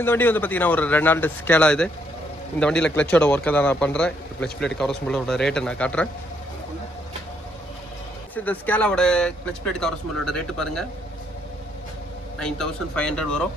இந்த வண்டி வந்து பார்த்தீங்கன்னா ஒரு ரெனால்ட் ஸ்கேலா இது. இந்த வண்டியில் கிளச்சோட ஒர்க்கை தான் நான் பண்ணுறேன். கிளச் பிளேட் கவர் ஸ்மூலோட ரேட்டை நான் காட்டுறேன். இந்த ஸ்கேலாவோட கிளச் பிளேட் கவர் ஸ்மூலோட ரேட்டு பாருங்கள், 9500 வரும்.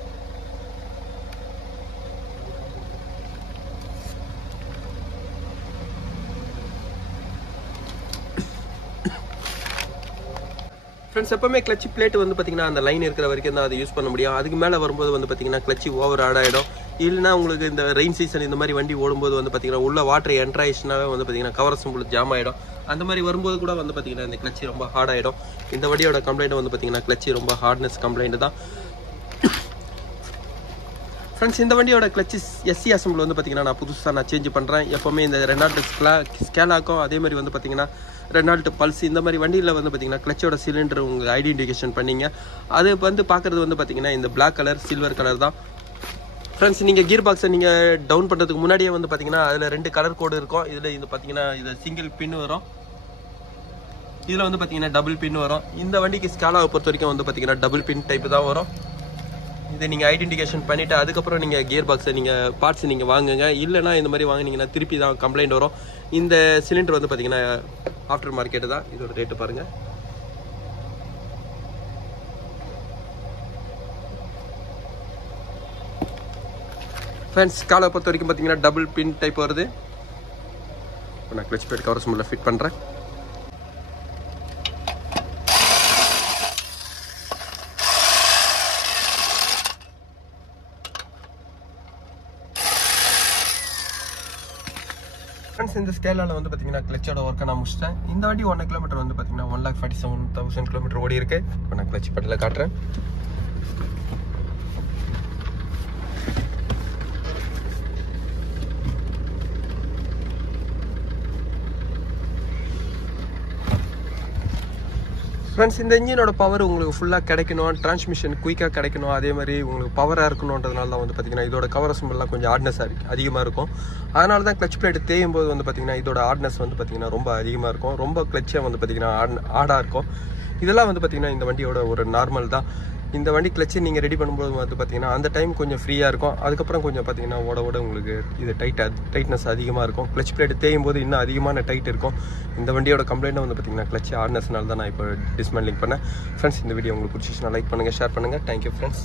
ஃப்ரெண்ட்ஸ், எப்பவுமே கிளச் பிளேட் வந்து பார்த்தீங்கன்னா அந்த லைன் இருக்கிற வரைக்கும் தான் அதை யூஸ் பண்ண முடியும். அதுக்கு மேலே வரும்போது வந்து பார்த்தீங்கன்னா கிளச்சி ஓவர் ஆட் ஆகிடும். இல்லைனா உங்களுக்கு இந்த ரெயின் சீசன் இந்த மாதிரி வண்டி ஓடும்போது வந்து பார்த்தீங்கன்னா உள்ள வாட்டர் என்ட்ரு ஆயிடுச்சுனாவே வந்து பார்த்தீங்கன்னா கவர் சிம்பிள் ஜாம் ஆகிடும். அந்த மாதிரி வரும்போது கூட வந்து பார்த்தீங்கன்னா இந்த கிளச்சி ரொம்ப ஹார்ட் ஆகிடும். இந்த வண்டியோட கம்ப்ளைண்ட் வந்து பார்த்தீங்கன்னா கிளச்சி ரொம்ப ஹார்ட்னஸ் கம்ப்ளைண்ட் தான். ஃப்ரெண்ட்ஸ், இந்த வண்டியோட கிளச்சி எஸ்சி அசம்பிள் வந்து பார்த்தீங்கன்னா நான் புதுசாக நான் சேஞ்ச் பண்ணுறேன். எப்போவுமே இந்த ரெனால்ட் ஸ்கேலாக்கும் அதே மாதிரி வந்து பார்த்தீங்கன்னா ரெனால்ட் பல்ஸ் இந்த மாதிரி வண்டியில் வந்து பார்த்தீங்கன்னா கிளச்சோட சிலிண்டர் உங்களுக்கு ஐடென்டிஃபிகேஷன் பண்ணிங்க. அது வந்து பார்க்குறது வந்து பார்த்தீங்கன்னா இந்த பிளாக் கலர் சில்வர் கலர் தான். ஃப்ரெண்ட்ஸ், நீங்கள் கியர் பாக்ஸை நீங்கள் டவுன் பண்ணுறதுக்கு முன்னாடியே வந்து பார்த்தீங்கன்னா அதில் 2 கலர் கோடு இருக்கும். இதில் இது பார்த்தீங்கன்னா இது சிங்கிள் பின் வரும், இதில் வந்து பார்த்தீங்கன்னா டபுள் பின் வரும். இந்த வண்டிக்கு ஸ்கேலாவை பொறுத்த வரைக்கும் வந்து பார்த்தீங்கன்னா டபுள் பின் டைப்பு தான் வரும். இதை நீங்கள் ஐடென்டிஃபிகேஷன் பண்ணிவிட்டு அதுக்கப்புறம் நீங்கள் கியர் பாக்ஸை நீங்கள் பார்ட்ஸ் நீங்கள் வாங்குங்க. இல்லைனா இந்த மாதிரி வாங்கினீங்கன்னா திருப்பி தான் கம்ப்ளைண்ட் வரும். இந்த சிலிண்டர் வந்து பார்த்தீங்கன்னா ஆஃப்டர் மார்க்கெட்டு தான். இதோட ரேட்டு பாருங்கள். ஃப்ரெண்ட்ஸ், ஸ்கேலை பொறுத்த வரைக்கும் பார்த்தீங்கன்னா டபுள் பின் டைப் வருது. இப்போ நான் கிளச் பிளேட் கவர் ஸ்மூலில் ஃபிட் பண்ணுறேன். ஃப்ரெண்ட்ஸ், இந்த ஸ்கேலால் வந்து பார்த்தீங்கன்னா கிளச்சோட ஒர்க்கை நான் முடிச்சிட்டேன். இந்த வண்டி 1 கிலோமீட்டர் வந்து பார்த்தீங்கன்னா 1,47,000 கிலோமீட்டர் ஓடி இருக்கு. இப்போ நான் கிளச் பெட்டில் காட்டுறேன். ஃப்ரெண்ட்ஸ், இந்த இன்ஜினோட பவர் உங்களுக்கு ஃபுல்லாக கிடைக்கணும், டிரான்ஸ்மிஷன் குயிக்காக கிடைக்கணும், அதே மாதிரி உங்களுக்கு பவராக இருக்கணுன்றதுனால தான் வந்து பார்த்தீங்கன்னா இதோட கவர் அசம்பிள்லாம் கொஞ்சம் ஹார்ட்னஸ் அதிகமாக இருக்கும். அதனால தான் கிளச் பிளேட் தேயும் போது வந்து பார்த்தீங்கன்னா இதோட ஹார்ட்னஸ் வந்து பார்த்தீங்கன்னா ரொம்ப அதிகமாக இருக்கும். ரொம்ப கிளச்சாக வந்து பார்த்தீங்கன்னா ஹார்டாக இருக்கும். இதெல்லாம் வந்து பார்த்தீங்கன்னா இந்த வண்டியோட ஒரு நார்மல் தான். இந்த வண்டி கிளச்சு நீங்கள் ரெடி பண்ணும்போது வந்து பார்த்தீங்கன்னா அந்த டைம் கொஞ்சம் ஃப்ரீயாக இருக்கும். அதுக்கப்புறம் கொஞ்சம் பார்த்தீங்கன்னா ஓட உங்களுக்கு இது டைட்னஸ் அதிகமாக இருக்கும். கிளச் பிளேட் தேயும் போது இன்னும் அதிகமான டைட் இருக்கும். இந்த வண்டியோட கம்ப்ளைண்ட் வந்து பார்த்தீங்கன்னா கிளச் ஹார்ட்னஸ்னால தான் நான் இப்போ டிஸ்மேண்டிங் பண்ணேன். ஃப்ரெண்ட்ஸ், இந்த வீடியோ உங்களுக்கு பிடிச்சிச்சுன்னா லைக் பண்ணுங்கள், ஷேர் பண்ணுங்கள். Thank you friends.